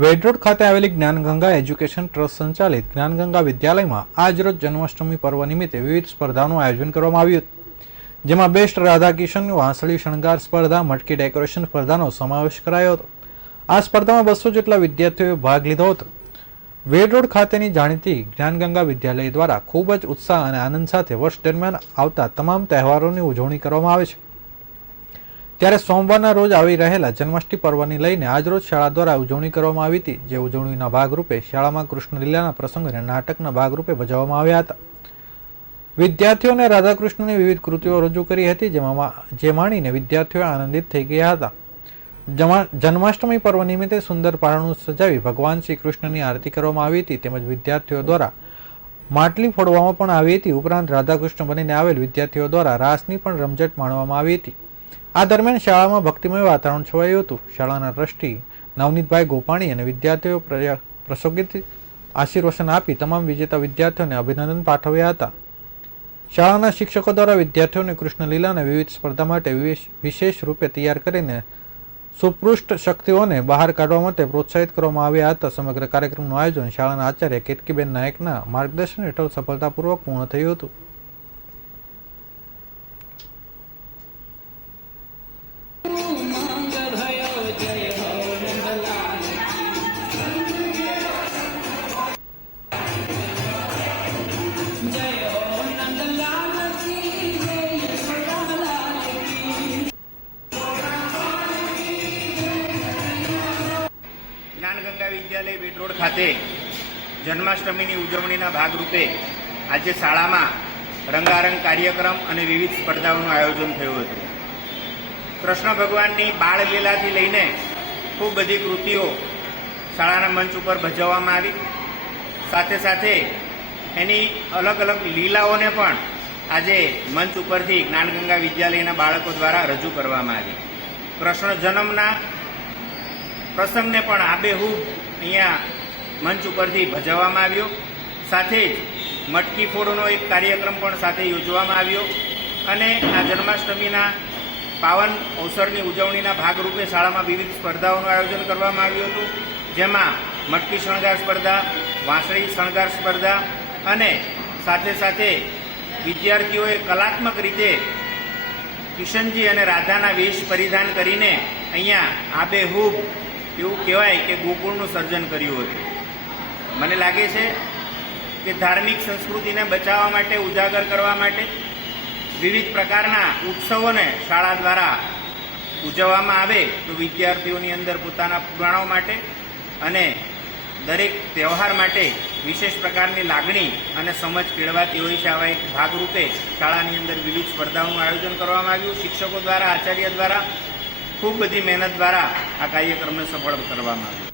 વેડરોડ ખાતે આવેલી Gyanganga education trust સંચાલિત જ્ઞાનગંગા વિદ્યાલયમાં આજરોજ જન્માષ્ટમી પર્વ નિમિત્તે વિવિધ સ્પર્ધાનું આયોજન કરવામાં આવ્યું હતું. જેમાં બેસ્ટ રાધાકિશન વાંસળી શણગાર સ્પર્ધા, મટકી ડેકોરેશન સ્પર્ધાનો સમાવેશ કરાયો હતો. આ સ્પર્ધામાં બસો જેટલા વિદ્યાર્થીઓએ ભાગ લીધો હતો. વેડરોડ ખાતેની જાણીતી જ્ઞાનગંગા વિદ્યાલય દ્વારા ખૂબ જ ઉત્સાહ અને આનંદ સાથે વર્ષ દરમિયાન આવતા તમામ તહેવારોની ઉજવણી કરવામાં આવે છે. ત્યારે સોમવારના રોજ આવી રહેલા જન્માષ્ટમી પર્વની લઈને આજરોજ શાળા દ્વારા ઉજવણી કરવામાં આવી હતી, જે ઉજવણીના ભાગરૂપે શાળામાં કૃષ્ણ લીલાના પ્રસંગને નાટકના ભાગરૂપે ભજવવામાં આવ્યા હતા. વિદ્યાર્થીઓને રાધાકૃષ્ણની વિવિધ કૃતિઓ રજૂ કરી હતી, જેમાં જે માણીને વિદ્યાર્થીઓ આનંદિત થઈ ગયા હતા. જન્માષ્ટમી પર્વ નિમિત્તે સુંદર પારણું સજાવી ભગવાન શ્રી કૃષ્ણની આરતી કરવામાં આવી હતી, તેમજ વિદ્યાર્થીઓ દ્વારા માટલી ફોડવામાં પણ આવી હતી. ઉપરાંત રાધાકૃષ્ણ બનીને આવેલ વિદ્યાર્થીઓ દ્વારા રાસની પણ રમઝટ માણવામાં આવી હતી. આ દરમિયાન શાળામાં ભક્તિમય વાતાવરણ છવાયું હતું. શાળાના ટ્રસ્ટી નવનીતભાઈ ગોપાણી અને વિદ્યાર્થીઓ પ્રસંગિત આશીર્વચન આપી તમામ વિજેતા વિદ્યાર્થીઓને અભિનંદન પાઠવ્યા હતા. શાળાના શિક્ષકો દ્વારા વિદ્યાર્થીઓને કૃષ્ણલીલાને વિવિધ સ્પર્ધા માટે વિશેષ- રૂપે તૈયાર કરીને સુપૃષ્ઠ શક્તિઓને બહાર કાઢવા માટે પ્રોત્સાહિત કરવામાં આવ્યા હતા. સમગ્ર કાર્યક્રમનું આયોજન શાળાના આચાર્ય કેતકીબેન નાયકના માર્ગદર્શન હેઠળ સફળતાપૂર્વક પૂર્ણ થયું હતું. જ્ઞાનગંગા વિદ્યાલય બેટરોડ ખાતે જન્માષ્ટમીની ઉજવણીના ભાગરૂપે આજે શાળામાં રંગારંગ કાર્યક્રમ અને વિવિધ સ્પર્ધાઓનું આયોજન થયું હતું. કૃષ્ણ ભગવાનની બાળ લીલાથી લઈને ખૂબ બધી કૃતિઓ શાળાના મંચ ઉપર ભજવવામાં આવી. સાથે સાથે એની અલગ અલગ લીલાઓને પણ આજે મંચ ઉપરથી જ્ઞાનગંગા વિદ્યાલયના બાળકો દ્વારા રજૂ કરવામાં આવી. કૃષ્ણ જન્મના પ્રસંગને પણ આબેહૂબ અહીંયા મંચ ઉપરથી ભજવવામાં આવ્યો. સાથે જ મટકી ફોડનો એક કાર્યક્રમ પણ સાથે યોજવામાં આવ્યો. અને આ જન્માષ્ટમીના પાવન અવસરની ઉજવણીના ભાગરૂપે શાળામાં વિવિધ સ્પર્ધાઓનું આયોજન કરવામાં આવ્યું હતું. જેમાં મટકી શણગાર સ્પર્ધા, વાંસળી શણગાર સ્પર્ધા અને સાથે સાથે વિદ્યાર્થીઓએ કલાત્મક રીતે કિશનજી અને રાધાના વેશ પરિધાન કરીને અહીંયા આબેહૂબ એવું કહેવાય કે ગોકુળનું સર્જન કર્યું હતું. મને લાગે છે કે ધાર્મિક સંસ્કૃતિને બચાવવા માટે, ઉજાગર કરવા માટે વિવિધ પ્રકારના ઉત્સવોને શાળા દ્વારા ઉજવવામાં આવે તો વિદ્યાર્થીઓની અંદર પોતાના પુરાણો માટે અને દરેક તહેવાર માટે વિશેષ પ્રકારની લાગણી અને સમજ કેળવાતી હોય છે આવા એક ભાગરૂપે શાળાની અંદર વિવિધ સ્પર્ધાઓનું આયોજન કરવામાં આવ્યું. શિક્ષકો દ્વારા, આચાર્ય દ્વારા ખૂબ બધી મહેનત દ્વારા આ કાર્યક્રમને સફળ કરવામાં આવ્યો.